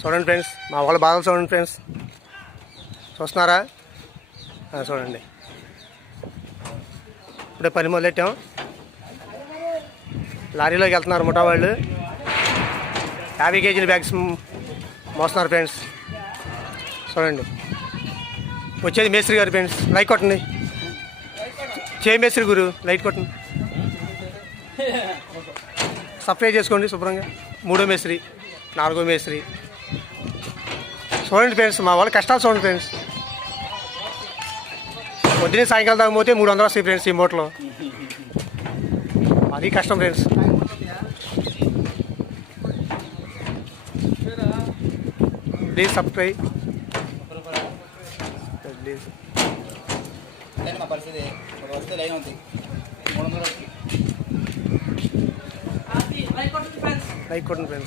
చూడండి ఫ్రెండ్స్, మా వాళ్ళ బాధలు చూడండి ఫ్రెండ్స్. చూస్తున్నారా? చూడండి, ఇప్పుడే పని మొదలెట్టాం. లారీలోకి వెళ్తున్నారు ముఠా వాళ్ళు. 50 కేజీల బ్యాగ్స్ మోస్తున్నారు ఫ్రెండ్స్. చూడండి, వచ్చేది మేస్త్రి గారు ఫ్రెండ్స్. లైక్ కొట్టండి, చేయి మేస్త్రి గురు, లైట్ కొట్టండి. సప్లై చేసుకోండి శుభ్రంగా. 3వ మేస్త్రి, 4వ మేస్త్రి. చూడండి ఫ్రెండ్స్, మా వాళ్ళ కష్టాలు చూడండి ఫ్రెండ్స్. పొద్దున్నే సాయంకాలం దాకా పోతే 300 వస్తాయి ఫ్రెండ్స్ ఈ మూటలో. అది కష్టం ఫ్రెండ్స్. Please subscribe. ప్లీజ్ మా పరిస్థితి వస్తే లైన్ ఉంది. లైక్ కొట్టండి ఫ్రెండ్స్.